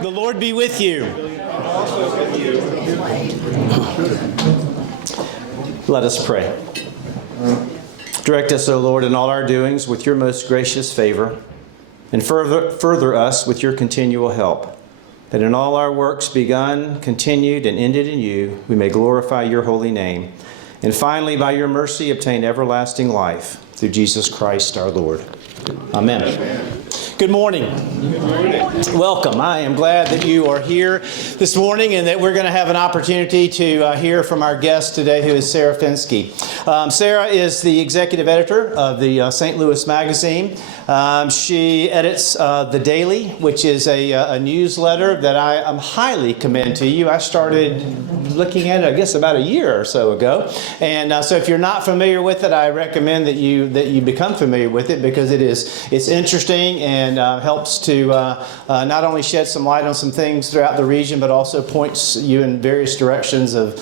The Lord be with you. Also with you. Let us pray. Direct us, O Lord, in all our doings with your most gracious favor, and further us with your continual help, that in all our works begun, continued, and ended in you, we may glorify your holy name, and finally, by your mercy, obtain everlasting life through Jesus Christ our Lord. Amen. Good morning. Good morning. Welcome. I am glad that you are here this morning and that we're going to have an opportunity to hear from our guest today, who is Sarah Fenske. Sarah is the executive editor of the St. Louis Magazine. She edits The Daily, which is a newsletter that I highly commend to you. I started looking at it, I guess, about a year or so ago. And so if you're not familiar with it, I recommend that you become familiar with it, because it's interesting and helps to not only shed some light on some things throughout the region, but also points you in various directions of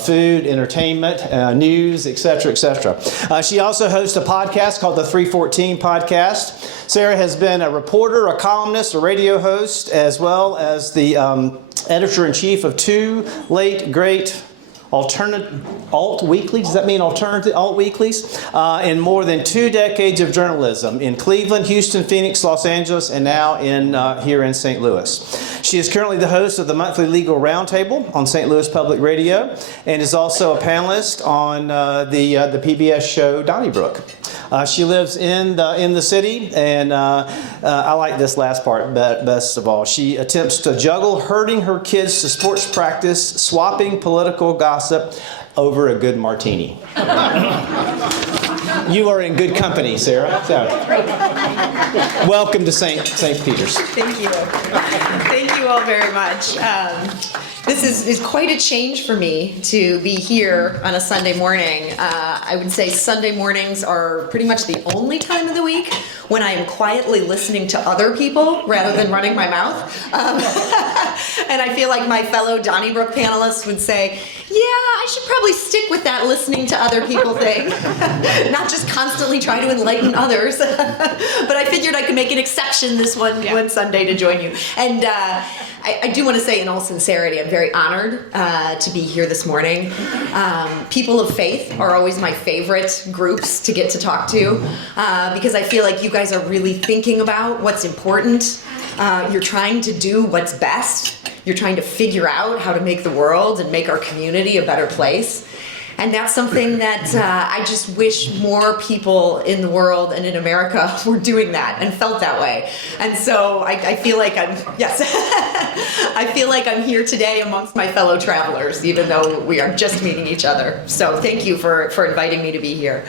food, entertainment, news, etc., etc. She also hosts a podcast called the 314 Podcast. Sarah has been a reporter, a columnist, a radio host, as well as the editor-in-chief of two late great alt weeklies. Does that mean alternative alt weeklies? In more than 2 decades of journalism in Cleveland, Houston, Phoenix, Los Angeles, and now here in St. Louis. She is currently the host of the monthly Legal Roundtable on St. Louis Public Radio, and is also a panelist on the PBS show Donnybrook. She lives in the city, and I like this last part best of all. She attempts to juggle herding her kids to sports practice, swapping political gossip over a good martini. You are in good company, Sarah. So, welcome to St. Peter's. Thank you. Thank you all very much. This is quite a change for me to be here on a Sunday morning. I would say Sunday mornings are pretty much the only time of the week when I am quietly listening to other people rather than running my mouth. And I feel like my fellow Donnybrook panelists would say, yeah, I should probably stick with that listening to other people thing. Not just constantly try to enlighten others. But I figured I could make an exception this one Sunday to join you. And I do want to say in all sincerity, I'm very honored to be here this morning. People of faith are always my favorite groups to get to talk to, because I feel like you guys are really thinking about what's important. You're trying to do what's best. You're trying to figure out how to make the world and make our community a better place. And that's something that I just wish more people in the world and in America were doing that and felt that way. And so I feel like I feel like I'm here today amongst my fellow travelers, even though we are just meeting each other. So thank you for inviting me to be here.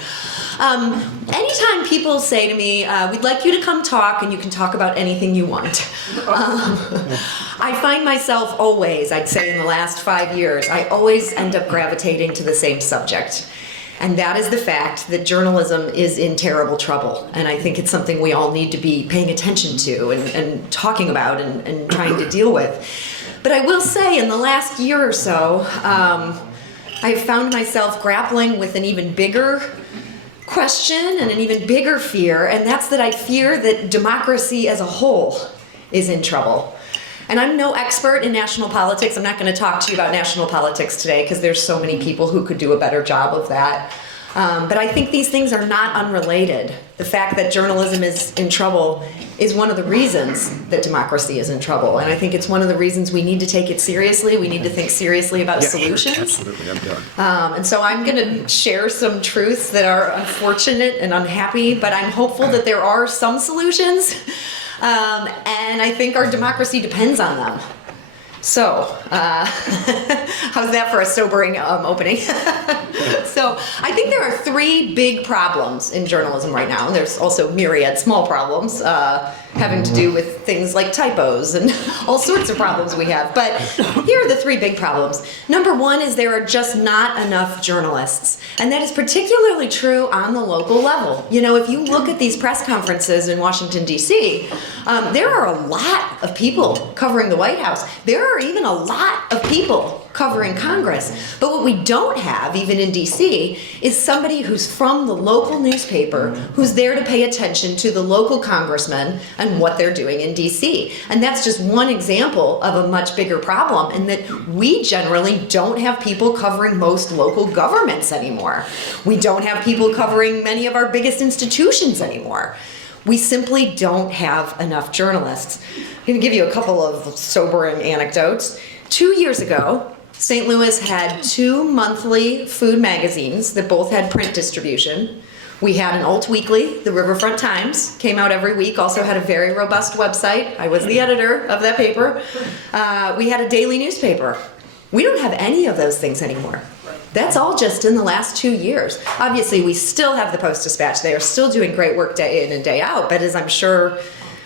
Anytime people say to me, we'd like you to come talk, and you can talk about anything you want. I find myself always, I'd say in the last 5 years, I always end up gravitating to the same subject. And that is the fact that journalism is in terrible trouble. And I think it's something we all need to be paying attention to and talking about and trying to deal with. But I will say in the last year or so, I've found myself grappling with an even bigger question and an even bigger fear, and that's that I fear that democracy as a whole is in trouble. And I'm no expert in national politics. I'm not going to talk to you about national politics today because there's so many people who could do a better job of that. But I think these things are not unrelated. The fact that journalism is in trouble is one of the reasons that democracy is in trouble. And I think it's one of the reasons we need to take it seriously. We need to think seriously about solutions. Sure, absolutely, I'm done. And so I'm going to share some truths that are unfortunate and unhappy, but I'm hopeful that there are some solutions. And I think our democracy depends on them. So, how's that for a sobering opening? So, I think there are 3 big problems in journalism right now. There's also myriad small problems having to do with things like typos and all sorts of problems we have. But here are the 3 big problems. Number 1 is there are just not enough journalists. And that is particularly true on the local level. You know, if you look at these press conferences in Washington, D.C., there are a lot of people covering the White House. There are even a lot of people covering Congress. But what we don't have, even in D.C., is somebody who's from the local newspaper, who's there to pay attention to the local congressman and and what they're doing in DC. And that's just one example of a much bigger problem, in that we generally don't have people covering most local governments anymore. We don't have people covering many of our biggest institutions anymore. We simply don't have enough journalists. I'm going to give you a couple of sobering anecdotes. 2 years ago, St. Louis had 2 monthly food magazines that both had print distribution. We had an alt weekly, the Riverfront Times, came out every week, also had a very robust website. I was the editor of that paper. We had a daily newspaper. We don't have any of those things anymore. That's all just in the last 2 years. Obviously, we still have the Post-Dispatch. They are still doing great work day in and day out, but as I'm sure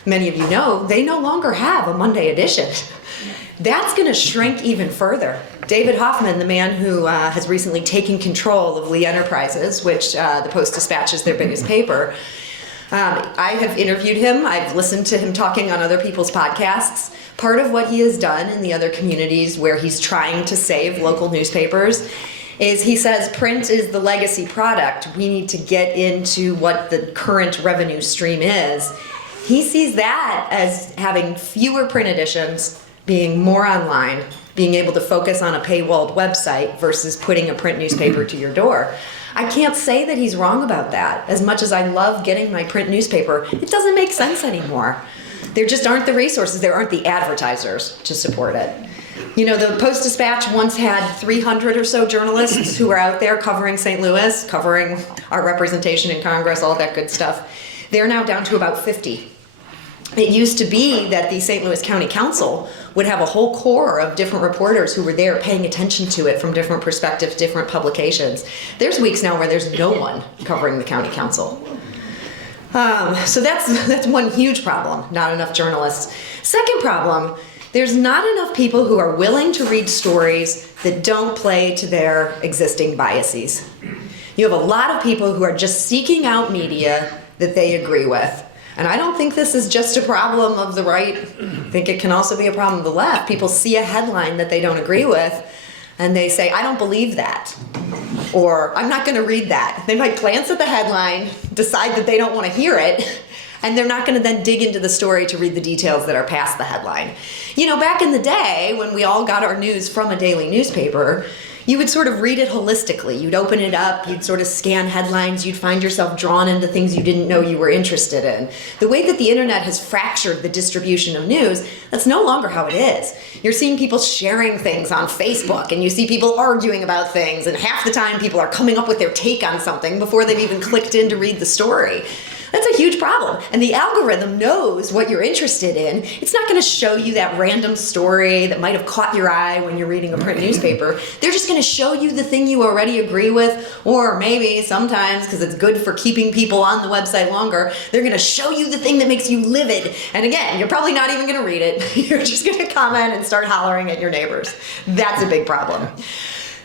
many of you know, they no longer have a Monday edition. That's going to shrink even further. David Hoffman, the man who has recently taken control of Lee Enterprises, which the Post-Dispatch is their biggest paper, I have interviewed him. I've listened to him talking on other people's podcasts. Part of what he has done in the other communities where he's trying to save local newspapers is he says print is the legacy product. We need to get into what the current revenue stream is. He sees that as having fewer print editions, being more online, being able to focus on a paywalled website versus putting a print newspaper to your door. I can't say that he's wrong about that. As much as I love getting my print newspaper, it doesn't make sense anymore. There just aren't the resources, there aren't the advertisers to support it. You know, the Post-Dispatch once had 300 or so journalists who were out there covering St. Louis, covering our representation in Congress, all that good stuff. They're now down to about 50. It used to be that the St. Louis County Council would have a whole corps of different reporters who were there paying attention to it from different perspectives, different publications. There's weeks now where there's no one covering the county council. So that's one huge problem, not enough journalists. Second problem, there's not enough people who are willing to read stories that don't play to their existing biases. You have a lot of people who are just seeking out media that they agree with. And I don't think this is just a problem of the right. I think it can also be a problem of the left. People see a headline that they don't agree with, and they say, I don't believe that. Or, I'm not going to read that. They might glance at the headline, decide that they don't want to hear it, and they're not going to then dig into the story to read the details that are past the headline. You know, back in the day, when we all got our news from a daily newspaper, you would sort of read it holistically. You'd open it up, you'd sort of scan headlines, you'd find yourself drawn into things you didn't know you were interested in. The way that the internet has fractured the distribution of news, that's no longer how it is. You're seeing people sharing things on Facebook, and you see people arguing about things, and half the time people are coming up with their take on something before they've even clicked in to read the story. That's a huge problem. And the algorithm knows what you're interested in. It's not going to show you that random story that might have caught your eye when you're reading a print newspaper. They're just going to show you the thing you already agree with, or maybe sometimes, because it's good for keeping people on the website longer, they're going to show you the thing that makes you livid. And again, you're probably not even going to read it. You're just going to comment and start hollering at your neighbors. That's a big problem.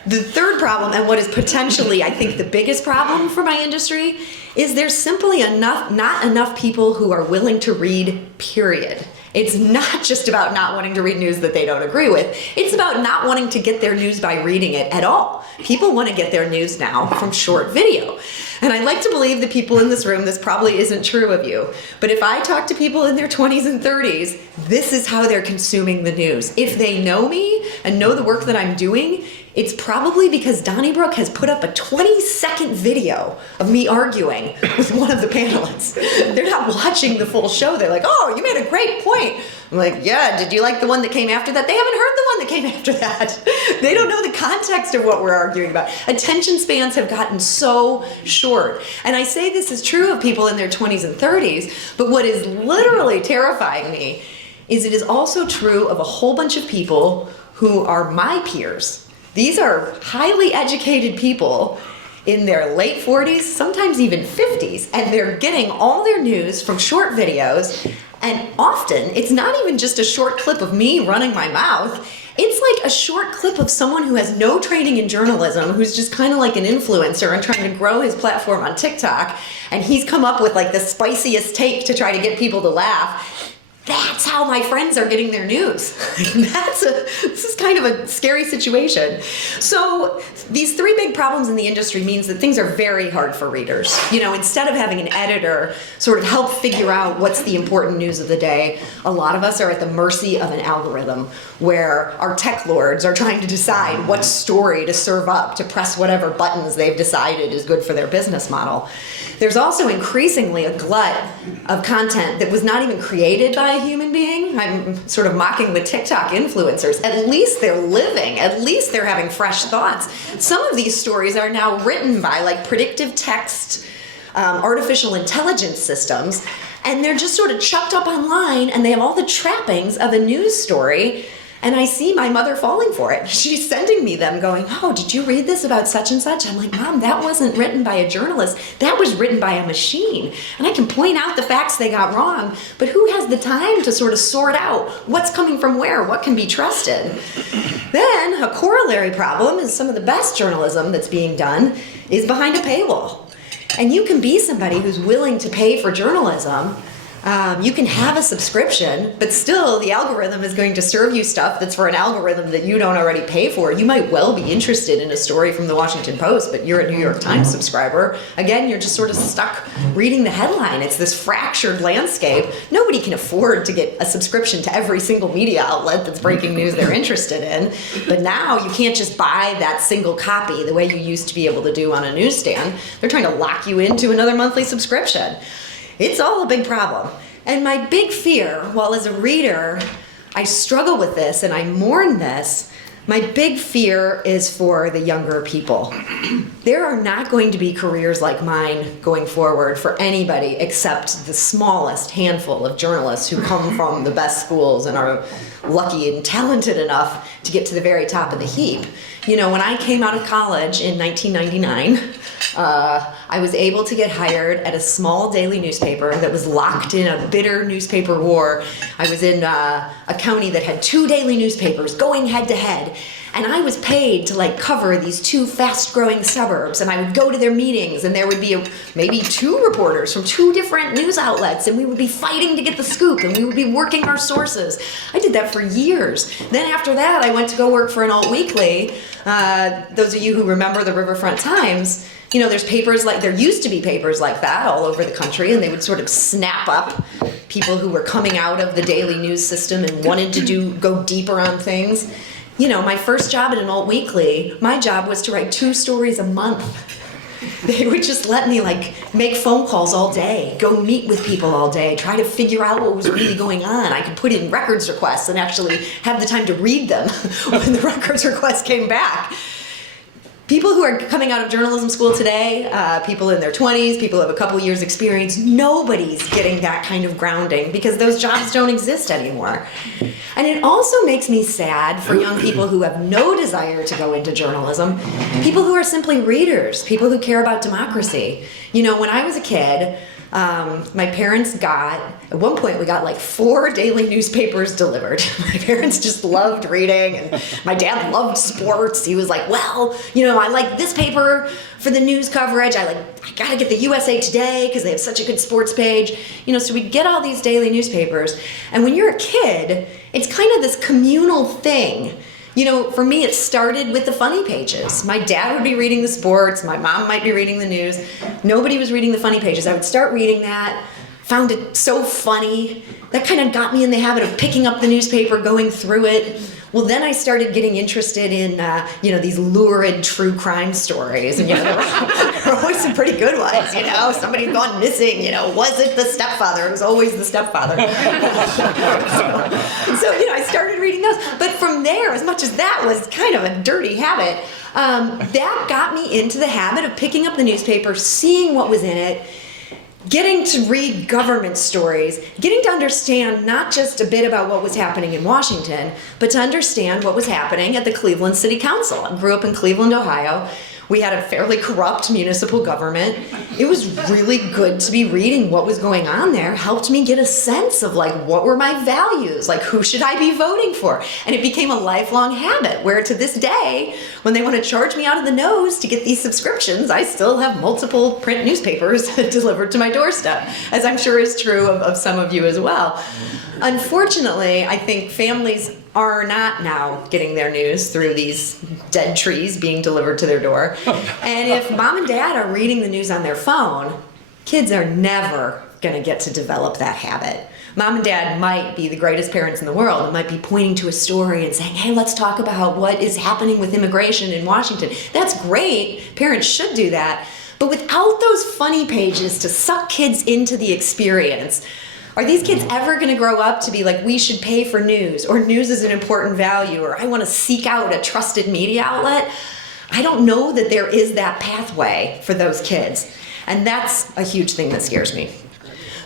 The third problem, and what is potentially, I think, the biggest problem for my industry, is there's simply not enough people who are willing to read, period. It's not just about not wanting to read news that they don't agree with. It's about not wanting to get their news by reading it at all. People want to get their news now from short video. And I like to believe the people in this room, this probably isn't true of you, but if I talk to people in their 20s and 30s, this is how they're consuming the news. If they know me and know the work that I'm doing, it's probably because Donnybrook has put up a 20-second video of me arguing with one of the panelists. They're not watching the full show. They're like, oh, you made a great point. I'm like, yeah, did you like the one that came after that? They haven't heard the one that came after that. They don't know the context of what we're arguing about. Attention spans have gotten so short. And I say this is true of people in their 20s and 30s, but what is literally terrifying me is it is also true of a whole bunch of people who are my peers. These are highly educated people in their late 40s, sometimes even 50s, and they're getting all their news from short videos, and often it's not even just a short clip of me running my mouth. It's like a short clip of someone who has no training in journalism, who's just kind of like an influencer and trying to grow his platform on TikTok, and he's come up with like the spiciest take to try to get people to laugh. That's how my friends are getting their news. This is kind of a scary situation. So these three big problems in the industry means that things are very hard for readers. Instead of having an editor sort of help figure out what's the important news of the day, a lot of us are at the mercy of an algorithm where our tech lords are trying to decide what story to serve up, to press whatever buttons they've decided is good for their business model. There's also increasingly a glut of content that was not even created by a human being. I'm sort of mocking the TikTok influencers. At least they're living. At least they're having fresh thoughts. Some of these stories are now written by like predictive text, artificial intelligence systems, and they're just sort of chucked up online, and they have all the trappings of a news story. And I see my mother falling for it. She's sending me them going, oh, did you read this about such and such? I'm like, Mom, that wasn't written by a journalist. That was written by a machine. And I can point out the facts they got wrong, but who has the time to sort of sort out what's coming from where, what can be trusted? Then a corollary problem is some of the best journalism that's being done is behind a paywall. And you can be somebody who's willing to pay for journalism. You can have a subscription, but still the algorithm is going to serve you stuff that's for an algorithm that you don't already pay for. You might well be interested in a story from the Washington Post, but you're a New York Times subscriber. Again, you're just sort of stuck reading the headline. It's this fractured landscape. Nobody can afford to get a subscription to every single media outlet that's breaking news they're interested in. But now you can't just buy that single copy the way you used to be able to do on a newsstand. They're trying to lock you into another monthly subscription. It's all a big problem. And my big fear, while as a reader, I struggle with this and I mourn this, my big fear is for the younger people. There are not going to be careers like mine going forward for anybody except the smallest handful of journalists who come from the best schools and are lucky and talented enough to get to the very top of the heap. When I came out of college in 1999, I was able to get hired at a small daily newspaper that was locked in a bitter newspaper war. I was in a county that had 2 daily newspapers going head to head. And I was paid to cover these 2 fast-growing suburbs, and I would go to their meetings, and there would be maybe 2 reporters from 2 different news outlets, and we would be fighting to get the scoop, and we would be working our sources. I did that for years. Then after that, I went to go work for an alt weekly. Those of you who remember the Riverfront Times, there's papers there used to be papers like that all over the country, and they would sort of snap up people who were coming out of the daily news system and wanted to go deeper on things. My first job at an alt weekly, my job was to write 2 stories a month. They would just let me make phone calls all day, go meet with people all day, try to figure out what was really going on. I could put in records requests and actually have the time to read them when the records requests came back. People who are coming out of journalism school today, people in their 20s, people who have a couple years experience, nobody's getting that kind of grounding because those jobs don't exist anymore. And it also makes me sad for young people who have no desire to go into journalism, people who are simply readers, people who care about democracy. When I was a kid, my parents at one point we got 4 daily newspapers delivered. My parents just loved reading, and my dad loved sports. He was like, I like this paper for the news coverage. I gotta get the USA Today because they have such a good sports page. So we'd get all these daily newspapers, and when you're a kid, it's kind of this communal thing. For me, it started with the funny pages. My dad would be reading the sports. My mom might be reading the news. Nobody was reading the funny pages. I would start reading that, found it so funny. That kind of got me in the habit of picking up the newspaper, going through it. Well, then I started getting interested in, these lurid true crime stories. And, there were always some pretty good ones, Somebody had gone missing, was it the stepfather? It was always the stepfather. So, I started reading those. But from there, as much as that was kind of a dirty habit, that got me into the habit of picking up the newspaper, seeing what was in it, getting to read government stories, getting to understand not just a bit about what was happening in Washington, but to understand what was happening at the Cleveland City Council. I grew up in Cleveland, Ohio. We had a fairly corrupt municipal government. It was really good to be reading what was going on there. Helped me get a sense of what were my values, who should I be voting for? And it became a lifelong habit where to this day, when they want to charge me out of the nose to get these subscriptions, I still have multiple print newspapers delivered to my doorstep, as I'm sure is true of some of you as well. Unfortunately, I think families are not now getting their news through these dead trees being delivered to their door. And if mom and dad are reading the news on their phone, kids are never going to get to develop that habit. Mom and dad might be the greatest parents in the world and might be pointing to a story and saying, hey, let's talk about what is happening with immigration in Washington. That's great. Parents should do that. But without those funny pages to suck kids into the experience, are these kids ever going to grow up to be like, we should pay for news, or news is an important value, or I want to seek out a trusted media outlet? I don't know that there is that pathway for those kids. And that's a huge thing that scares me.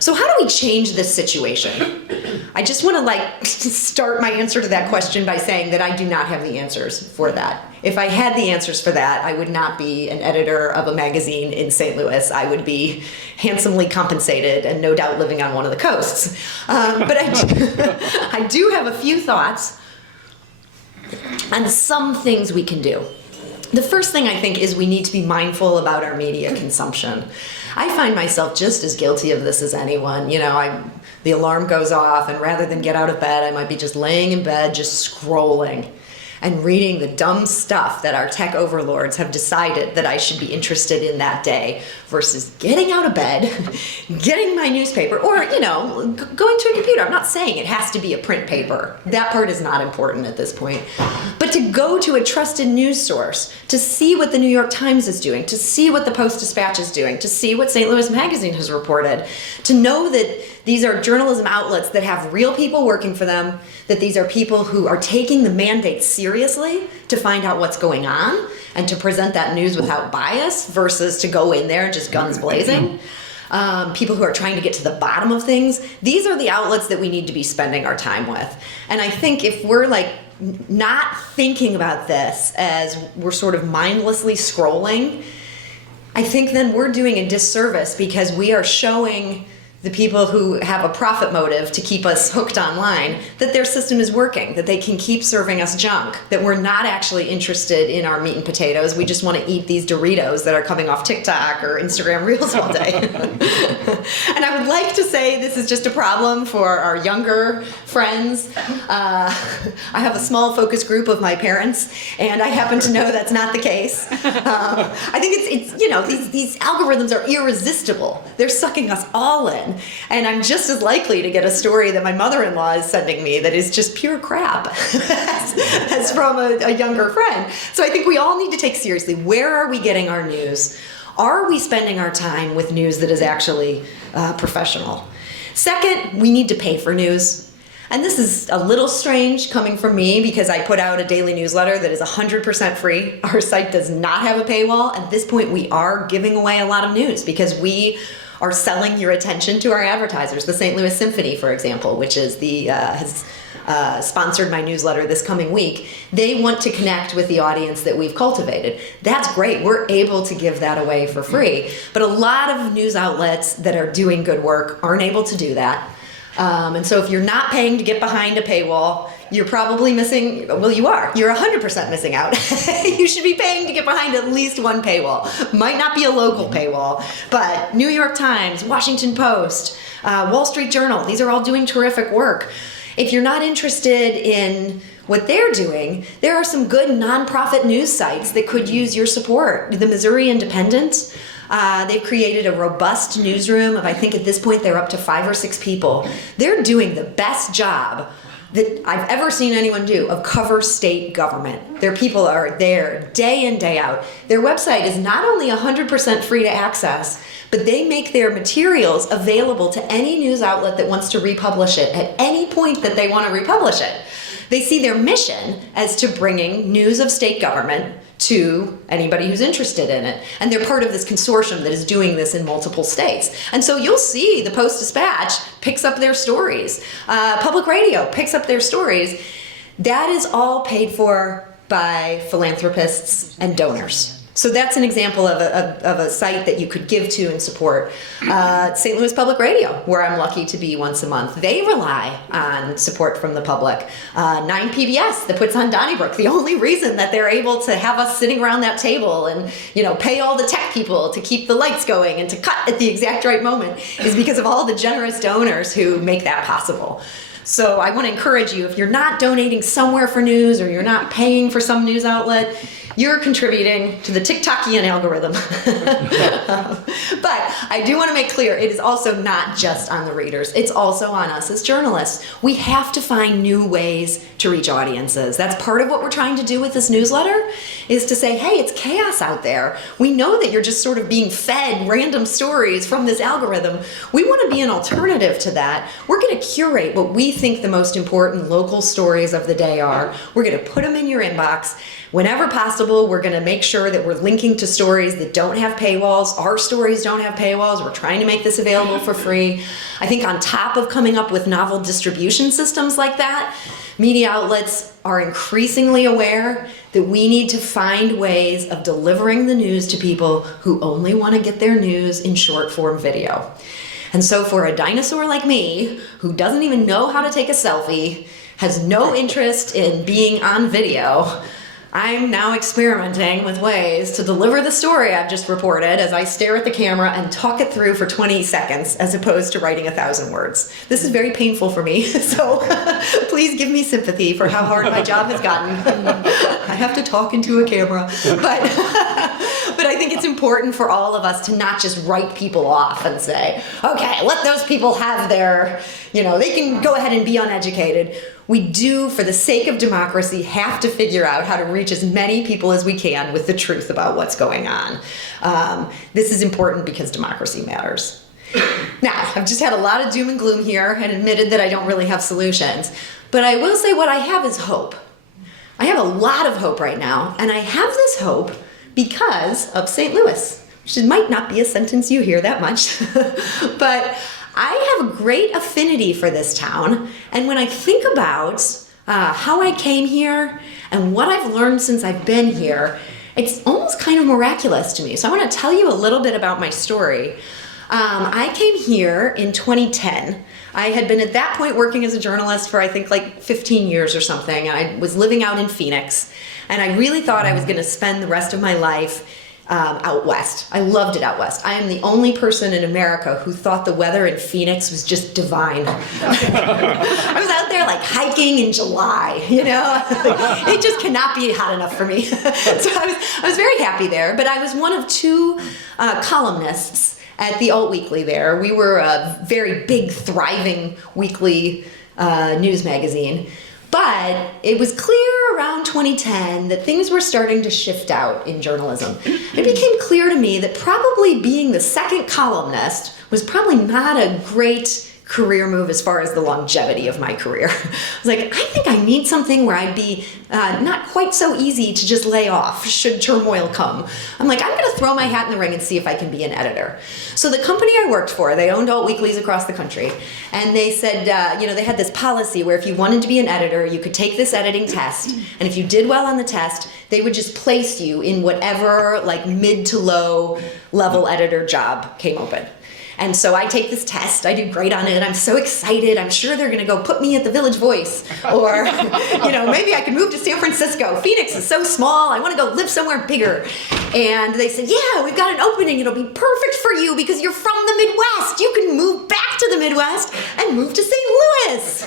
So how do we change this situation? I just want to start my answer to that question by saying that I do not have the answers for that. If I had the answers for that, I would not be an editor of a magazine in St. Louis. I would be handsomely compensated and no doubt living on one of the coasts. But I do have a few thoughts on some things we can do. The first thing I think is we need to be mindful about our media consumption. I find myself just as guilty of this as anyone. The alarm goes off, and rather than get out of bed, I might be just laying in bed, just scrolling and reading the dumb stuff that our tech overlords have decided that I should be interested in that day, versus getting out of bed, getting my newspaper, or, going to a computer. I'm not saying it has to be a print paper. That part is not important at this point. But to go to a trusted news source, to see what the New York Times is doing, to see what the Post-Dispatch is doing, to see what St. Louis Magazine has reported, to know that these are journalism outlets that have real people working for them, that these are people who are taking the mandate seriously to find out what's going on and to present that news without bias versus to go in there just guns blazing. People who are trying to get to the bottom of things. These are the outlets that we need to be spending our time with. And I think if we're not thinking about this as we're sort of mindlessly scrolling, I think then we're doing a disservice, because we are showing the people who have a profit motive to keep us hooked online that their system is working, that they can keep serving us junk, that we're not actually interested in our meat and potatoes. We just want to eat these Doritos that are coming off TikTok or Instagram Reels all day. And I would like to say this is just a problem for our younger friends. I have a small focus group of my parents, and I happen to know that's not the case. I think it's these algorithms are irresistible. They're sucking us all in. And I'm just as likely to get a story that my mother-in-law is sending me that is just pure crap as from a younger friend. So I think we all need to take seriously, where are we getting our news? Are we spending our time with news that is actually professional? Second, we need to pay for news. And this is a little strange coming from me, because I put out a daily newsletter that is 100% free. Our site does not have a paywall. At this point, we are giving away a lot of news because we are selling your attention to our advertisers. The St. Louis Symphony, for example, which is has sponsored my newsletter this coming week. They want to connect with the audience that we've cultivated. That's great. We're able to give that away for free. But a lot of news outlets that are doing good work aren't able to do that. And so if you're not paying to get behind a paywall, you're probably missing, well, you are. You're 100% missing out. You should be paying to get behind at least one paywall. Might not be a local paywall, but New York Times, Washington Post, Wall Street Journal, these are all doing terrific work. If you're not interested in what they're doing, there are some good nonprofit news sites that could use your support. The Missouri Independent, they've created a robust newsroom of, I think at this point, they're up to 5 or 6 people. They're doing the best job that I've ever seen anyone do of cover state government. Their people are there day in, day out. Their website is not only 100% free to access, but they make their materials available to any news outlet that wants to republish it at any point that they want to republish it. They see their mission as to bringing news of state government to anybody who's interested in it. And they're part of this consortium that is doing this in multiple states. And so you'll see the Post-Dispatch picks up their stories. Public radio picks up their stories. That is all paid for by philanthropists and donors. So that's an example of a site that you could give to and support. St. Louis Public Radio, where I'm lucky to be once a month, they rely on support from the public. 9 PBS that puts on Donnybrook. The only reason that they're able to have us sitting around that table and pay all the tech people to keep the lights going and to cut at the exact right moment is because of all the generous donors who make that possible. So I want to encourage you, if you're not donating somewhere for news or you're not paying for some news outlet, you're contributing to the TikTokian algorithm. But I do want to make clear, it is also not just on the readers. It's also on us as journalists. We have to find new ways to reach audiences. That's part of what we're trying to do with this newsletter, is to say, hey, it's chaos out there. We know that you're just sort of being fed random stories from this algorithm. We want to be an alternative to that. We're going to curate what we think the most important local stories of the day are. We're going to put them in your inbox. Whenever possible, we're going to make sure that we're linking to stories that don't have paywalls. Our stories don't have paywalls. We're trying to make this available for free. I think on top of coming up with novel distribution systems like that, media outlets are increasingly aware that we need to find ways of delivering the news to people who only want to get their news in short form video. And so for a dinosaur like me, who doesn't even know how to take a selfie, has no interest in being on video, I'm now experimenting with ways to deliver the story I've just reported as I stare at the camera and talk it through for 20 seconds as opposed to writing 1,000 words. This is very painful for me, so please give me sympathy for how hard my job has gotten. I have to talk into a camera, but I think it's important for all of us to not just write people off and say, okay, let those people have their, they can go ahead and be uneducated. We do, for the sake of democracy, have to figure out how to reach as many people as we can with the truth about what's going on. This is important because democracy matters. Now, I've just had a lot of doom and gloom here and admitted that I don't really have solutions. But I will say what I have is hope. I have a lot of hope right now, and I have this hope because of St. Louis, which might not be a sentence you hear that much, but I have a great affinity for this town, and when I think about how I came here and what I've learned since I've been here, it's almost kind of miraculous to me. So I want to tell you a little bit about my story. I came here in 2010. I had been at that point working as a journalist for I think like 15 years or something. I was living out in Phoenix, and I really thought I was going to spend the rest of my life out west. I loved it out west. I am the only person in America who thought the weather in Phoenix was just divine. I was out there like hiking in July, It just cannot be hot enough for me. So I was very happy there, but I was one of two columnists at the Alt Weekly there. We were a very big, thriving weekly news magazine. But it was clear around 2010 that things were starting to shift out in journalism. It became clear to me that probably being the second columnist was probably not a great career move as far as the longevity of my career. I was like, I think I need something where I'd be not quite so easy to just lay off should turmoil come. I'm like, I'm going to throw my hat in the ring and see if I can be an editor. So the company I worked for, they owned alt weeklies across the country, and they said, they had this policy where if you wanted to be an editor, you could take this editing test, and if you did well on the test, they would just place you in whatever like mid to low level editor job came open. And so I take this test, I do great on it, I'm so excited, I'm sure they're gonna go put me at the Village Voice, or maybe I can move to San Francisco. Phoenix is so small, I wanna go live somewhere bigger. And they said, yeah, we've got an opening, it'll be perfect for you because you're from the Midwest. You can move back to the Midwest and move to St. Louis.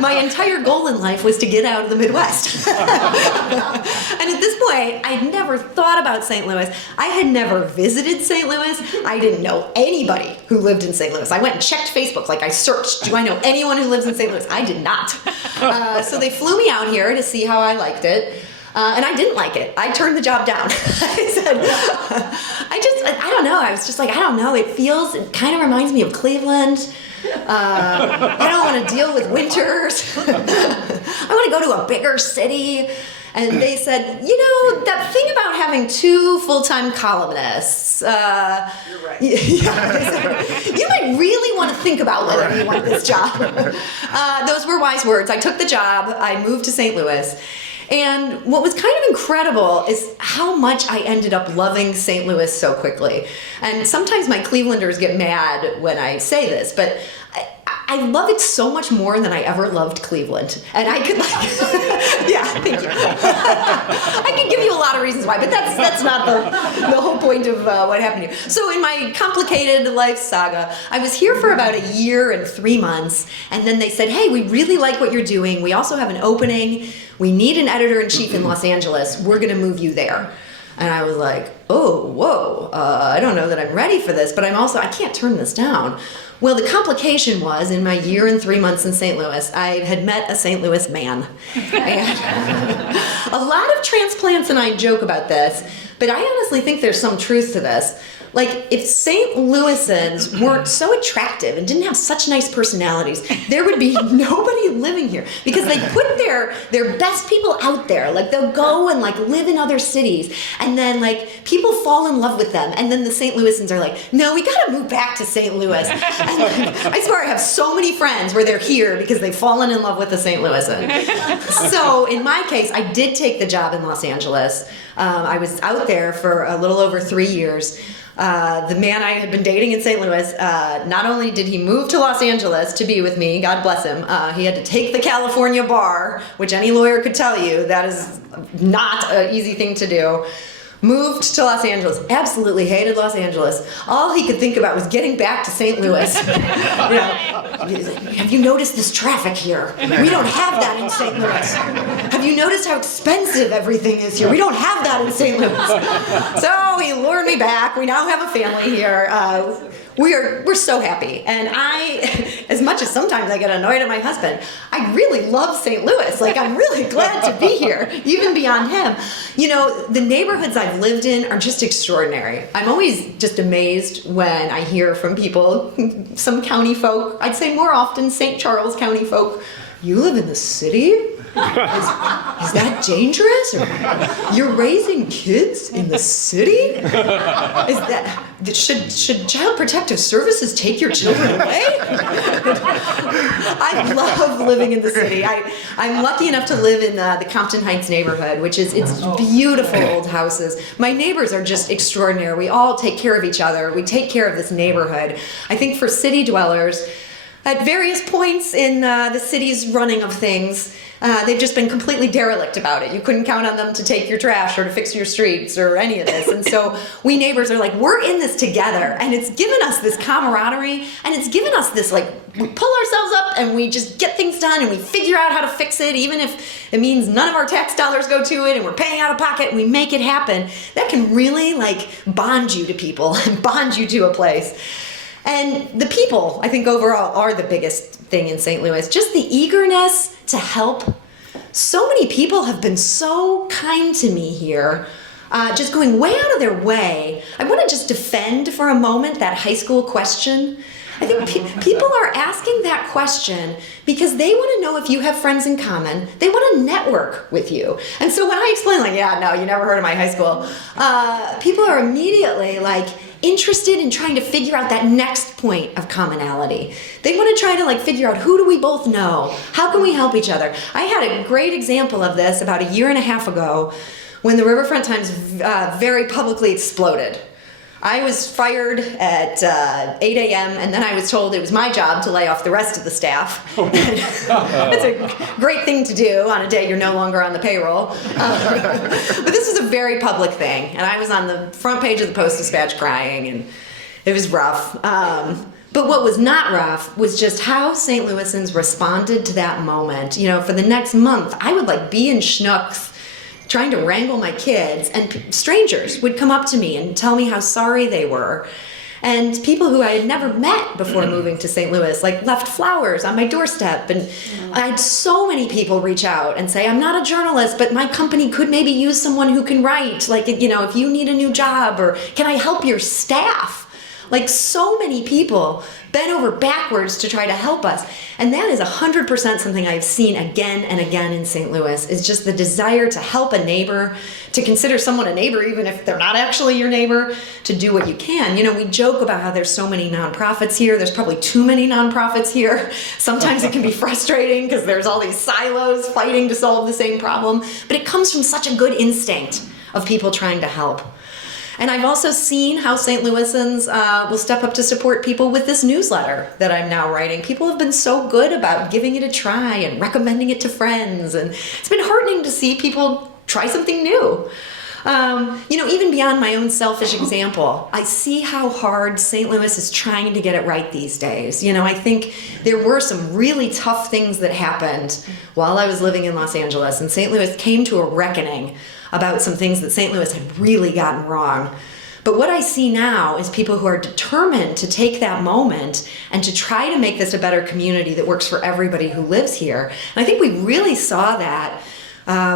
My entire goal in life was to get out of the Midwest. And at this point, I'd never thought about St. Louis. I had never visited St. Louis. I didn't know anybody who lived in St. Louis. I went and checked Facebook, like I searched, do I know anyone who lives in St. Louis? I did not. So they flew me out here to see how I liked it. And I didn't like it. I turned the job down. I said, I don't know. I was just like, I don't know. It kind of reminds me of Cleveland. I don't want to deal with winters. I want to go to a bigger city. And they said, that thing about having two full-time columnists, You're right. You might really want to think about whether you want this job. Those were wise words. I took the job. I moved to St. Louis. And what was kind of incredible is how much I ended up loving St. Louis so quickly. And sometimes my Clevelanders get mad when I say this, but I love it so much more than I ever loved Cleveland. And I could Thank you. I could give you a lot of reasons why, but that's not the whole point of what happened here. So in my complicated life saga, I was here for about a year and 3 months, and then they said, hey, we really like what you're doing. We also have an opening. We need an editor-in-chief in Los Angeles. We're going to move you there. And I was like, oh, whoa, I don't know that I'm ready for this, but I can't turn this down. Well, the complication was, in my year and 3 months in St. Louis, I had met a St. Louis man. And a lot of transplants and I joke about this, but I honestly think there's some truth to this. Like, if St. Louisans weren't so attractive and didn't have such nice personalities, there would be nobody living here, because they put their best people out there. Like, they'll go and like live in other cities, and then like people fall in love with them, and then the St. Louisans are like, no, we gotta move back to St. Louis. And like, I swear I have so many friends where they're here because they've fallen in love with the St. Louisan. So in my case, I did take the job in Los Angeles. I was out there for a little over 3 years. The man I had been dating in St. Louis, not only did he move to Los Angeles to be with me, God bless him, he had to take the California bar, which any lawyer could tell you, that is not an easy thing to do. Moved to Los Angeles, absolutely hated Los Angeles. All he could think about was getting back to St. Louis. Have you noticed this traffic here? We don't have that in St. Louis. Have you noticed how expensive everything is here? We don't have that in St. Louis. So he lured me back. We now have a family here. We're so happy. And I, as much as sometimes I get annoyed at my husband, I really love St. Louis. Like, I'm really glad to be here, even beyond him. You know, the neighborhoods I've lived in are just extraordinary. I'm always just amazed when I hear from people, some county folk, I'd say more often St. Charles County folk, you live in the city? Is that dangerous? Or you're raising kids in the city? Should Child Protective Services take your children away? I love living in the city. I'm lucky enough to live in the Compton Heights neighborhood, which is, it's beautiful old houses. My neighbors are just extraordinary. We all take care of each other. We take care of this neighborhood. I think for city dwellers, at various points in the city's running of things, they've just been completely derelict about it. You couldn't count on them to take your trash or to fix your streets or any of this. And so we neighbors are like, we're in this together. And it's given us this camaraderie, and it's given us this, like, we pull ourselves up and we just get things done and we figure out how to fix it, even if it means none of our tax dollars go to it and we're paying out of pocket, and we make it happen. That can really, like, bond you to people and bond you to a place. And the people, I think, overall are the biggest thing in St. Louis. Just the eagerness to help. So many people have been so kind to me here, just going way out of their way. I want to just defend for a moment that high school question. I think people are asking that question because they want to know if you have friends in common. They want to network with you. And so when I explain, like, yeah, no, you never heard of my high school, people are immediately like, interested in trying to figure out that next point of commonality. They want to try to, like, figure out, who do we both know? How can we help each other? I had a great example of this about a year and a half ago when the Riverfront Times very publicly exploded. I was fired at 8 a.m. and then I was told it was my job to lay off the rest of the staff. That's a great thing to do on a day you're no longer on the payroll. But this was a very public thing, and I was on the front page of the Post-Dispatch crying, and it was rough. But what was not rough was just how St. Louisans responded to that moment. You know, for the next month, I would, like, be in Schnucks trying to wrangle my kids, and strangers would come up to me and tell me how sorry they were. And people who I had never met before moving to St. Louis, like, left flowers on my doorstep. And I had so many people reach out and say, I'm not a journalist, but my company could maybe use someone who can write. Like, you know, if you need a new job, or can I help your staff? Like, so many people bent over backwards to try to help us. And that is 100% something I've seen again and again in St. Louis, is just the desire to help a neighbor, to consider someone a neighbor even if they're not actually your neighbor, to do what you can. You know, we joke about how there's so many nonprofits here. There's probably too many nonprofits here. Sometimes it can be frustrating because there's all these silos fighting to solve the same problem. But it comes from such a good instinct of people trying to help. And I've also seen how St. Louisans will step up to support people with this newsletter that I'm now writing. People have been so good about giving it a try and recommending it to friends. And it's been heartening to see people try something new. Even beyond my own selfish example, I see how hard St. Louis is trying to get it right these days. I think there were some really tough things that happened while I was living in Los Angeles, and St. Louis came to a reckoning about some things that St. Louis had really gotten wrong. But what I see now is people who are determined to take that moment and to try to make this a better community that works for everybody who lives here. And I think we really saw that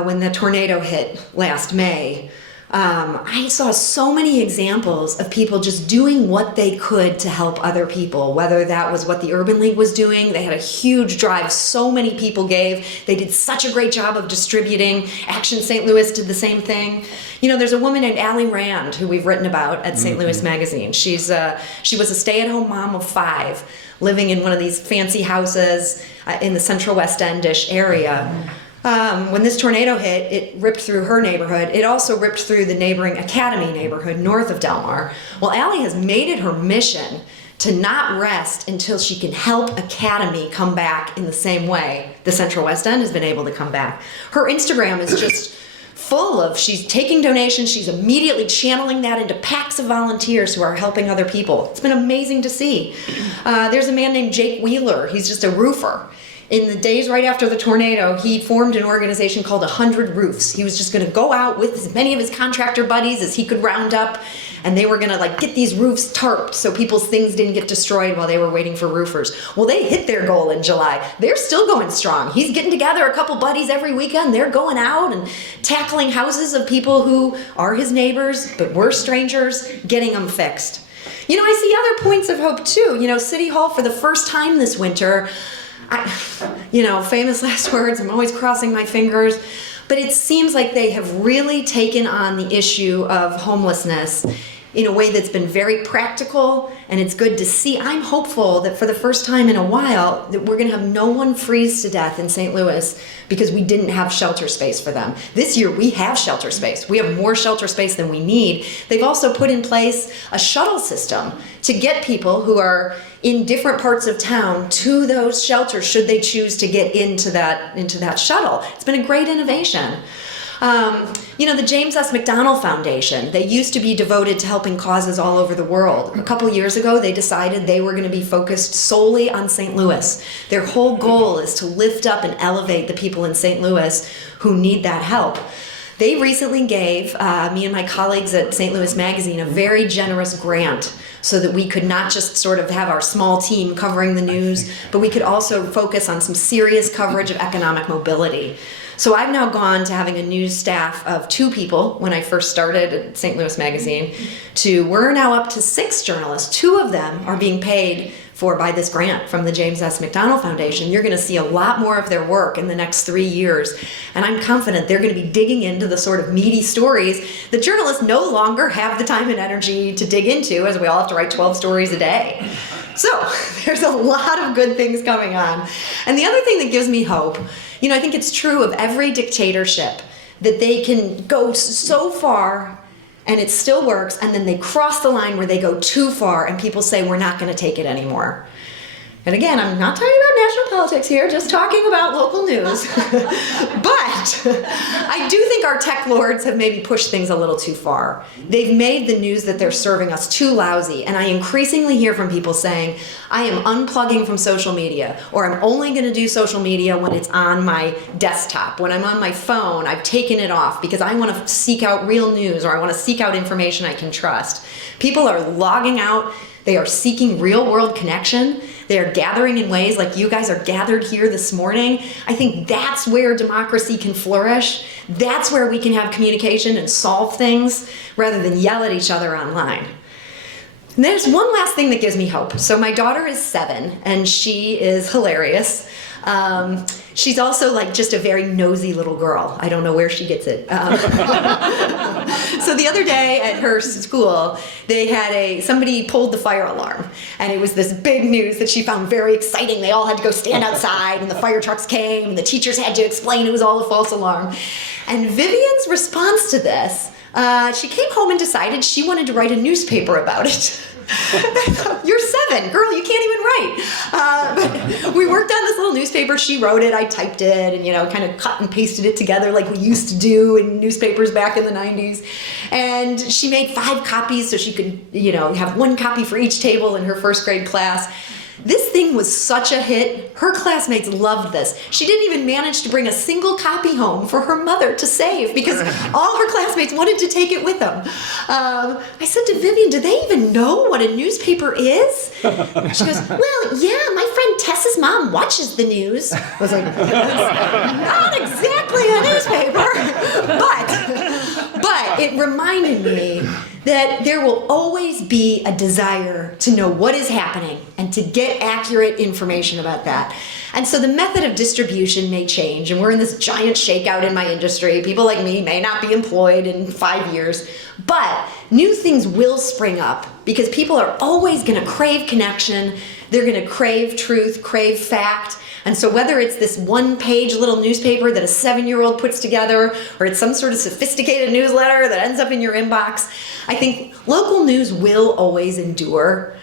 when the tornado hit last May. I saw so many examples of people just doing what they could to help other people, whether that was what the Urban League was doing. They had a huge drive. So many people gave. They did such a great job of distributing. Action St. Louis did the same thing. There's a woman named Allie Rand who we've written about at St. Louis Magazine. She was a stay-at-home mom of 5 living in one of these fancy houses in the Central West End-ish area. When this tornado hit, it ripped through her neighborhood. It also ripped through the neighboring Academy neighborhood north of Del Mar. Well, Allie has made it her mission to not rest until she can help Academy come back in the same way the Central West End has been able to come back. Her Instagram is just full of, she's taking donations, she's immediately channeling that into packs of volunteers who are helping other people. It's been amazing to see. There's a man named Jake Wheeler. He's just a roofer. In the days right after the tornado, he formed an organization called 100 Roofs. He was just going to go out with as many of his contractor buddies as he could round up, and they were going to get these roofs tarped so people's things didn't get destroyed while they were waiting for roofers. Well, they hit their goal in July. They're still going strong. He's getting together a couple buddies every weekend. They're going out and tackling houses of people who are his neighbors but were strangers, getting them fixed. I see other points of hope too. City Hall, for the first time this winter, famous last words, I'm always crossing my fingers, but it seems like they have really taken on the issue of homelessness in a way that's been very practical, and it's good to see. I'm hopeful that for the first time in a while that we're going to have no one freeze to death in St. Louis because we didn't have shelter space for them. This year we have shelter space. We have more shelter space than we need. They've also put in place a shuttle system to get people who are in different parts of town to those shelters should they choose to get into that shuttle. It's been a great innovation. The James S. McDonald Foundation, they used to be devoted to helping causes all over the world. A couple years ago, they decided they were going to be focused solely on St. Louis. Their whole goal is to lift up and elevate the people in St. Louis who need that help. They recently gave me and my colleagues at St. Louis Magazine a very generous grant so that we could not just sort of have our small team covering the news, but we could also focus on some serious coverage of economic mobility. So I've now gone to having a news staff of 2 people when I first started at St. Louis Magazine to we're now up to 6 journalists. 2 of them are being paid for by this grant from the James S. McDonald Foundation. You're going to see a lot more of their work in the next 3 years. And I'm confident they're going to be digging into the sort of meaty stories that journalists no longer have the time and energy to dig into, as we all have to write 12 stories a day. So there's a lot of good things coming on. And the other thing that gives me hope, I think it's true of every dictatorship that they can go so far and it still works, and then they cross the line where they go too far and people say we're not going to take it anymore. And again, I'm not talking about national politics here, just talking about local news. But I do think our tech lords have maybe pushed things a little too far. They've made the news that they're serving us too lousy. And I increasingly hear from people saying, I am unplugging from social media, or I'm only going to do social media when it's on my desktop. When I'm on my phone, I've taken it off because I want to seek out real news, or I want to seek out information I can trust. People are logging out. They are seeking real world connection. They are gathering in ways like you guys are gathered here this morning. I think that's where democracy can flourish. That's where we can have communication and solve things rather than yell at each other online. And there's one last thing that gives me hope. So my daughter is 7 and she is hilarious. She's also just a very nosy little girl. I don't know where she gets it. So the other day at her school, they had somebody pulled the fire alarm, and it was this big news that she found very exciting. They all had to go stand outside, and the fire trucks came, and the teachers had to explain it was all a false alarm. And Vivian's response to this she came home and decided she wanted to write a newspaper about it. You're 7, girl, you can't even write. But we worked on this little newspaper. She wrote it, I typed it, and kind of cut and pasted it together like we used to do in newspapers back in the 90s. And she made 5 copies so she could, have 1 copy for each table in her first grade class. This thing was such a hit. Her classmates loved this. She didn't even manage to bring a single copy home for her mother to save because all her classmates wanted to take it with them. I said to Vivian, do they even know what a newspaper is? She goes, well, yeah, my friend Tessa's mom watches the news. I was like, not exactly a newspaper, but it reminded me that there will always be a desire to know what is happening and to get accurate information about that. And so the method of distribution may change, and we're in this giant shakeout in my industry. People like me may not be employed in 5 years, but new things will spring up because people are always going to crave connection. They're going to crave truth, crave fact. And so whether it's this 1-page little newspaper that a 7-year-old puts together, or it's some sort of sophisticated newsletter that ends up in your inbox, I think local news will always endure.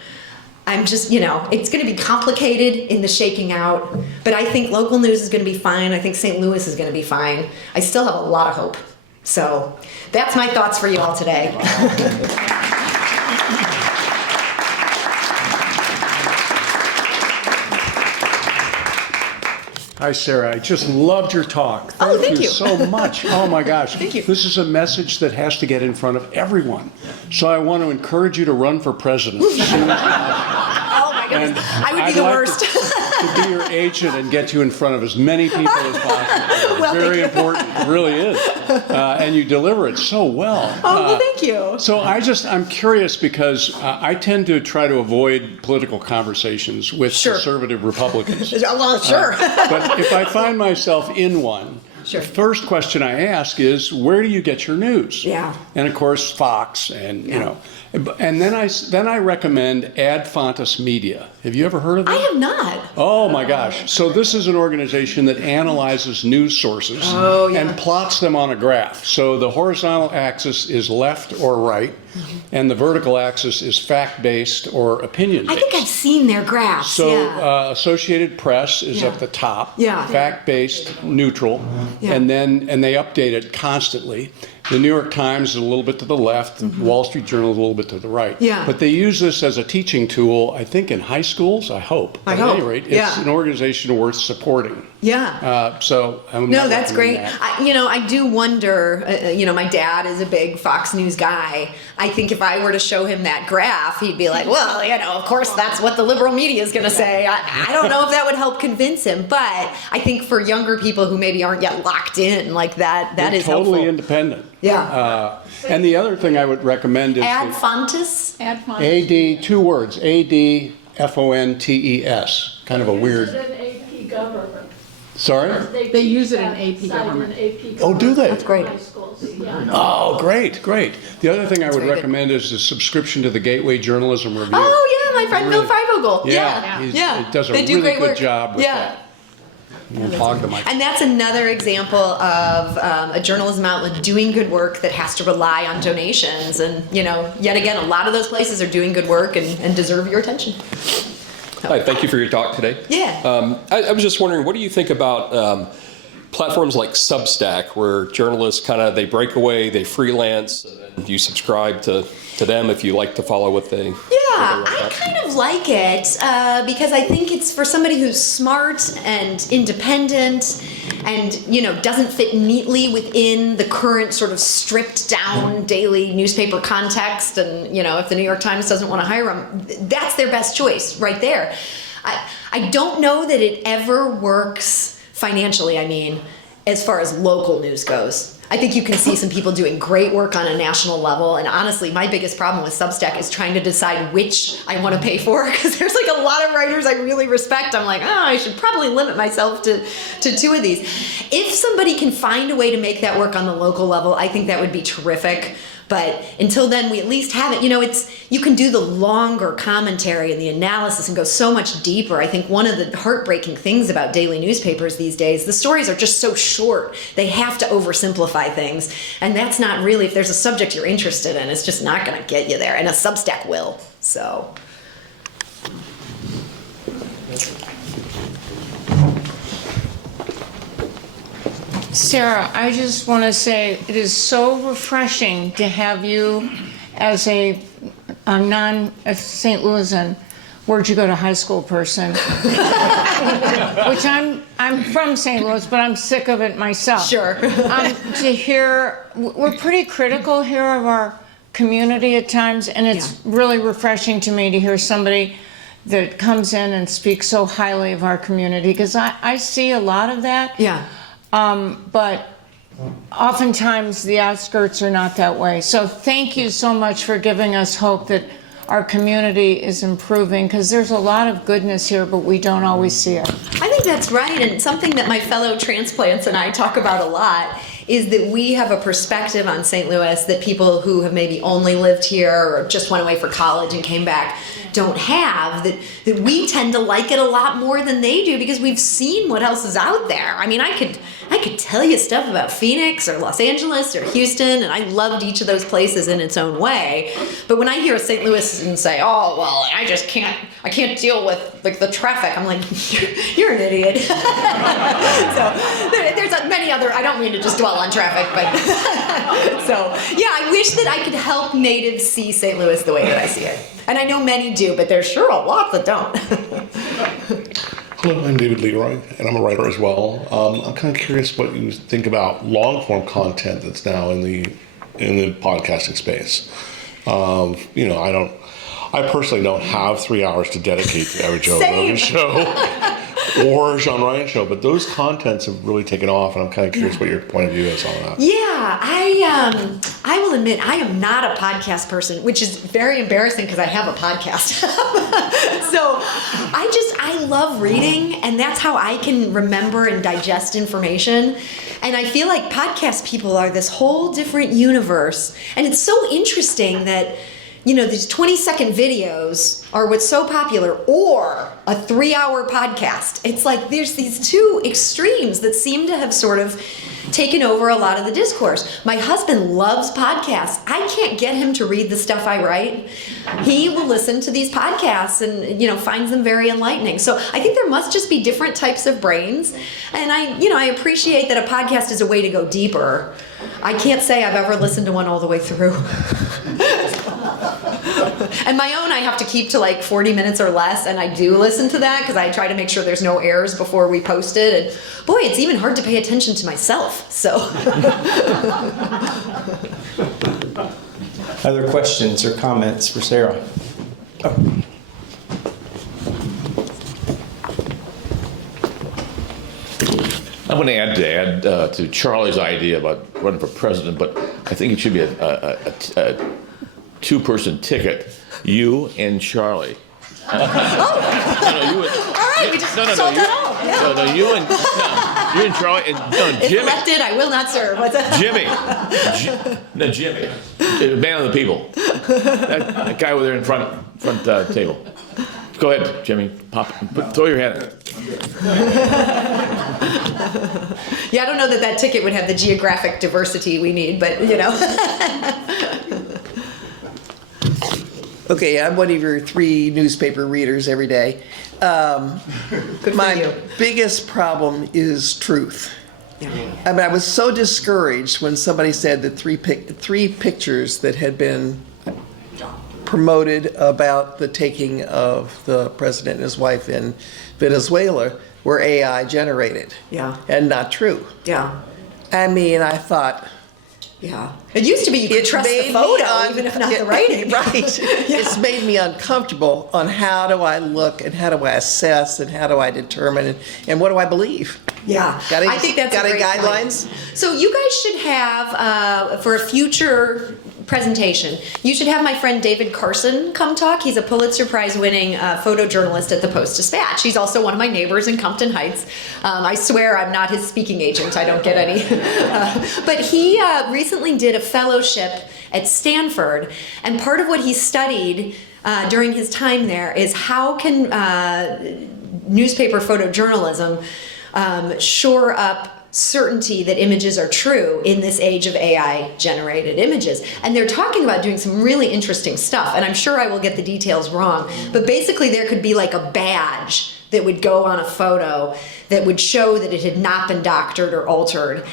I'm just, it's going to be complicated in the shaking out, but I think local news is going to be fine. I think St. Louis is going to be fine. I still have a lot of hope. So that's my thoughts for you all today. Hi, Sarah. I just loved your talk. Thank you so much. Oh, my gosh. Thank you. This is a message that has to get in front of everyone. So I want to encourage you to run for president as soon as possible. Oh, my goodness. I would be I'd the like worst. to be your agent and get you in front of as many people as possible. Well, It's very thank you. important. It really is. And you deliver it so well. Oh, well, thank you. So I'm curious because I tend to try to avoid political conversations with Sure. conservative Republicans. Well, sure. But if I find myself in one, Sure. the first question I ask is, where do you get your news? Yeah. And of course, Fox, and and then I recommend Ad Fontes Media. Have you ever heard of them? I have not. Oh my gosh. So this is an organization that analyzes news sources and plots them on a graph. So the horizontal axis is left or right, and the vertical axis is fact-based or opinion-based. I think I've seen their graphs. So yeah. Associated Press is Yeah. at the top, Yeah. fact-based, neutral, Yeah. and they update it constantly. The New York Times is a little bit to the left, the Wall Street Journal is a little bit to the right. Yeah. But they use this as a teaching tool, I think, in high schools, I hope. I At hope, any rate, it's yeah. an organization worth supporting. Yeah. So I'm No, not that's great. recommending that. I do wonder, my dad is a big Fox News guy. I think if I were to show him that graph, he'd be like, well, of course that's what the liberal media is going to say. I don't know if that would help convince him, but I think for younger people who maybe aren't yet locked in like that They're is totally helpful. independent. Yeah. And the other thing I would recommend is Ad Fontes? AD, 2 words, ADFONTES. Kind of a weird. Use it in AP government. Sorry? They use it in AP government. Oh, do they? That's great. High schools, yeah. Oh, great. The other thing I would very good. recommend is a subscription to the Gateway Journalism Review. Oh, yeah, my friend Bill Freivogel. Yeah, Yeah. he does a They do really great good work. job with Yeah. that. We'll hog the mic. And that's another example of a journalism outlet doing good work that has to rely on donations. And, yet again, a lot of those places are doing good work and deserve your attention. Hi, thank you for your talk today. Yeah. I was just wondering, what do you think about platforms like Substack, where journalists they break away, they freelance, and you subscribe to them if you like to follow what they Yeah, write I up? kind of like it because I think it's for somebody who's smart and independent and, doesn't fit neatly within the current sort of stripped down daily newspaper context. And, if the New York Times doesn't want to hire them, that's their best choice right there. I don't know that it ever works financially, as far as local news goes. I think you can see some people doing great work on a national level, and honestly, my biggest problem with Substack is trying to decide which I want to pay for, because there's a lot of writers I really respect. I'm like, I should probably limit myself to 2 of these. If somebody can find a way to make that work on the local level, I think that would be terrific. But until then, we at least have it. You can do the longer commentary and the analysis and go so much deeper. I think one of the heartbreaking things about daily newspapers these days, the stories are just so short. They have to oversimplify things. And that's not really, if there's a subject you're interested in, it's just not going to get you there. And a Substack will. So. Sarah, I just want to say it is so refreshing to have you as a non-St. Louisan, where'd you go to high school person, which I'm from St. Louis, but I'm sick of it myself. Sure. To hear, we're pretty critical here of our community at times, and it's really refreshing to me to hear somebody that comes in and speaks so highly of our community, because I see a lot of that. Yeah. But oftentimes the outskirts are not that way. So thank you so much for giving us hope that our community is improving, because there's a lot of goodness here, but we don't always see it. I think that's right, and something that my fellow transplants and I talk about a lot is that we have a perspective on St. Louis that people who have maybe only lived here or just went away for college and came back don't have, that we tend to like it a lot more than they do because we've seen what else is out there. I mean, I could tell you stuff about Phoenix or Los Angeles or Houston, and I loved each of those places in its own way. But when I hear a St. Louisan say, "Oh, well, I can't deal with the traffic," I'm like, "You're an idiot." So there's many other. I don't mean to just dwell on traffic, but so yeah, I wish that I could help natives see St. Louis the way that I see it, and I know many do, but there's sure a lot that don't. Hello, I'm David Leroy, and I'm a writer as well. I'm kind of curious what you think about long-form content that's now in the podcasting space. I personally don't have 3 hours to dedicate to every Joe Rogan show or Sean Ryan show, but those contents have really taken off, and I'm kind of curious what your point of view is on that. Yeah, I will admit I am not a podcast person, which is very embarrassing because I have a podcast. So I love reading, and that's how I can remember and digest information. And I feel like podcast people are this whole different universe, and it's so interesting that these 20-second videos are what's so popular, or a 3-hour podcast. It's like there's these two extremes that seem to have sort of taken over a lot of the discourse. My husband loves podcasts. I can't get him to read the stuff I write. He will listen to these podcasts and finds them very enlightening. So I think there must just be different types of brains. And I appreciate that a podcast is a way to go deeper. I can't say I've ever listened to one all the way through. And my own I have to keep to like 40 minutes or less, and I do listen to that because I try to make sure there's no errors before we post it. And boy, it's even hard to pay attention to myself. So. Other questions or comments for Sarah? Oh. I want to add to Charlie's idea about running for president, but I think it should be a two-person ticket, you and Charlie. All right, we just solved that all. Yeah. You and Charlie and If Jimmy. elected, I will not serve. What's that? Jimmy, man of the people. That guy over there in front table. Go ahead, Jimmy. Throw your hand in. Yeah, I don't know that ticket would have the geographic diversity we need, but Okay, I'm one of your 3 newspaper readers every day. Good My for you. biggest problem is truth. Yeah. I mean, I was so discouraged when somebody said that three pictures that had been promoted about the taking of the president and his wife in Venezuela were AI generated. Yeah. And not true. Yeah. I mean, I thought, Yeah. It used to be you could trust the photo, even if not the writing. Right. Yeah. It's made me uncomfortable on how do I look and how do I assess and how do I determine and what do I believe? Yeah. I think that's a great guidelines. point. So you guys should have, for a future presentation, you should have my friend David Carson come talk. He's a Pulitzer Prize winning photojournalist at the Post-Dispatch. He's also one of my neighbors in Compton Heights. I swear I'm not his speaking agent. I don't get any. But he recently did a fellowship at Stanford, and part of what he studied during his time there is how can newspaper photojournalism shore up certainty that images are true in this age of AI generated images. And they're talking about doing some really interesting stuff, and I'm sure I will get the details wrong, but basically there could be like a badge that would go on a photo that would show that it had not been doctored or altered.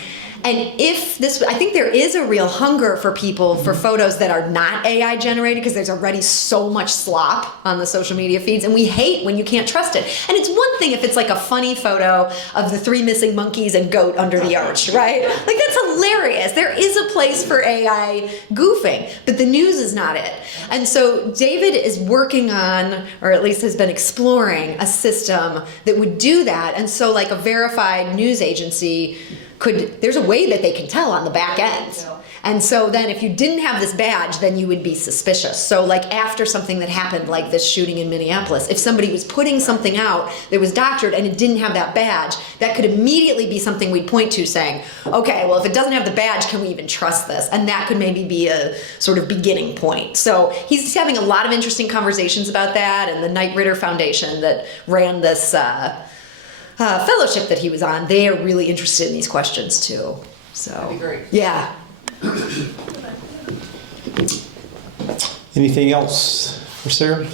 And if this, I think there is a real hunger for people for photos that are not AI generated, because there's already so much slop on the social media feeds, and we hate when you can't trust it. And it's one thing if it's like a funny photo of the 3 missing monkeys and goat under the arch, right? Like, that's hilarious. There is a place for AI goofing, but the news is not it. And so David is working on, or at least has been exploring, a system that would do that. And so like a verified news agency there's a way that they can tell on the back end. And so then if you didn't have this badge, then you would be suspicious. So like after something that happened, like this shooting in Minneapolis, if somebody was putting something out that was doctored and it didn't have that badge, that could immediately be something we'd point to saying, okay, well, if it doesn't have the badge, can we even trust this? And that could maybe be a sort of beginning point. So he's having a lot of interesting conversations about that, and the Knight Ridder Foundation that ran this fellowship that he was on, they are really interested in these questions too. So that'd be great. Yeah. Anything else for Sarah?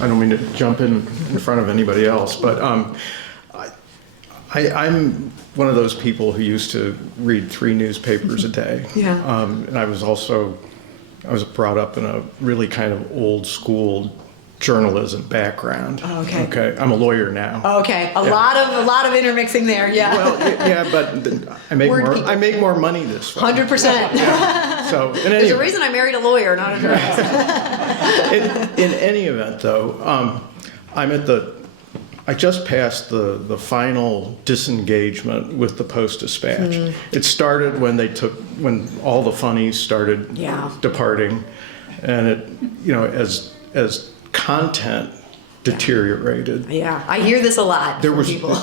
I don't mean to jump in front of anybody else, but I'm one of those people who used to read 3 newspapers a day. Yeah. And I was brought up in a really kind of old school journalism background. Oh, okay. Okay. I'm a lawyer now. Okay. A lot of intermixing there. Yeah. Well, yeah, but I make more money this way. 100%. Yeah. So in any There's a reason I married a lawyer, not a journalist. in any event, though, I just passed the final disengagement with the Post-Dispatch. It started when all the funnies started departing, and it, as content deteriorated. Yeah, I hear this a lot from people.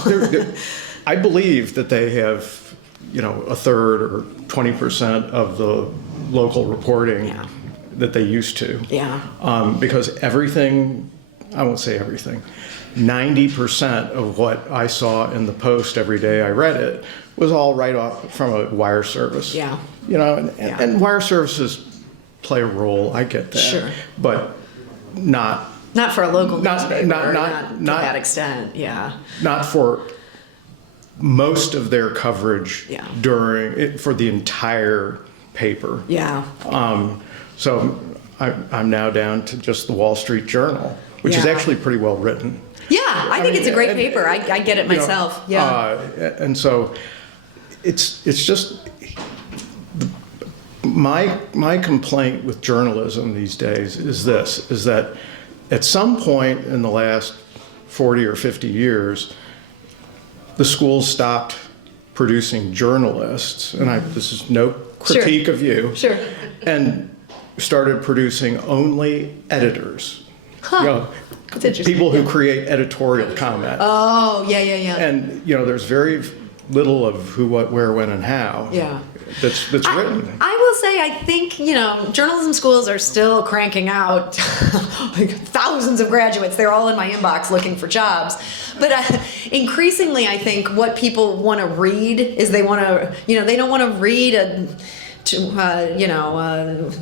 I believe that they have, a third or 20% of the local reporting that they used to. Yeah. Because everything, I won't say everything, 90% of what I saw in the Post every day I read it was all right off from a wire service. Yeah. And wire services play a role, I get that. Sure. But not for a local newspaper, not to that extent, yeah. Not for most of their coverage for the entire paper. Yeah. So I'm now down to just the Wall Street Journal, which is actually pretty well written. Yeah, I think it's a great paper. I get it myself. And so it's just my complaint with journalism these days is that at some point in the last 40 or 50 years, the schools stopped producing journalists, and this is no critique of you, and started producing only editors. That's interesting. People who create editorial comment. Oh, yeah. And there's very little of who, what, where, when, and how. Yeah. That's written. I will say, I think, journalism schools are still cranking out like thousands of graduates. They're all in my inbox looking for jobs. But increasingly, I think what people want to read is they want to, they don't want to read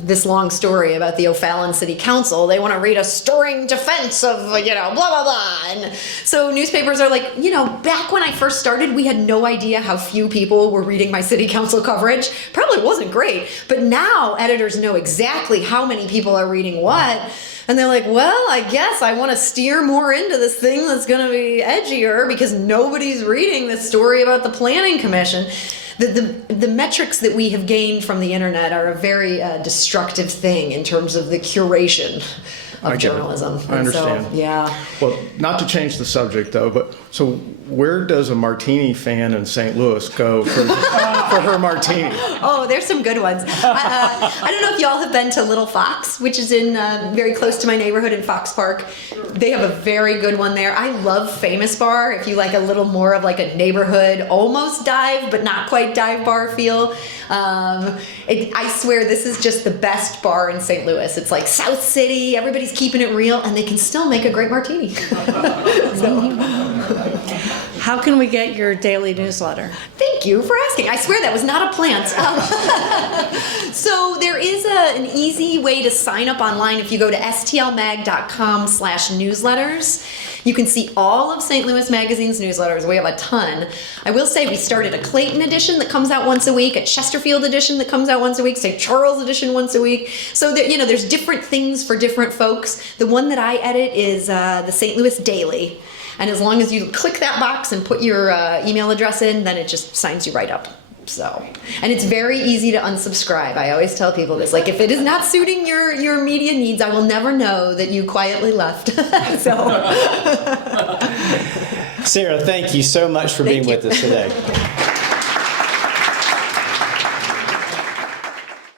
this long story about the O'Fallon City Council. They want to read a stirring defense of, blah, blah, blah. And so newspapers are like, back when I first started, we had no idea how few people were reading my city council coverage. Probably wasn't great. But now editors know exactly how many people are reading what. And they're like, well, I guess I want to steer more into this thing that's going to be edgier because nobody's reading this story about the Planning Commission. The metrics that we have gained from the internet are a very destructive thing in terms of the curation I get it. journalism. I And so, understand. yeah. Well, not to change the subject though, but so where does a martini fan in St. Louis go for her martini? Oh, there's some good ones. I don't know if y'all have been to Little Fox, which is in very close to my neighborhood in Fox Park. They have a very good one there. I love Famous Bar. If you like a little more of like a neighborhood, almost dive, but not quite dive bar feel. I swear this is just the best bar in St. Louis. It's like South City. Everybody's keeping it real, and they can still make a great martini. How can we get your daily newsletter? Thank you for asking. I swear that was not a plant. So there is an easy way to sign up online. If you go to stlmag.com/newsletters, you can see all of St. Louis Magazine's newsletters. We have a ton. I will say we started a Clayton edition that comes out once a week, a Chesterfield edition that comes out once a week, St. Charles edition once a week. So there, there's different things for different folks. The one that I edit is the St. Louis Daily. And as long as you click that box and put your email address in, then it just signs you right up. So, and it's very easy to unsubscribe. I always tell people this, like if it is not suiting your media needs, I will never know that you quietly left. So, Sarah, thank you so much for being with us today.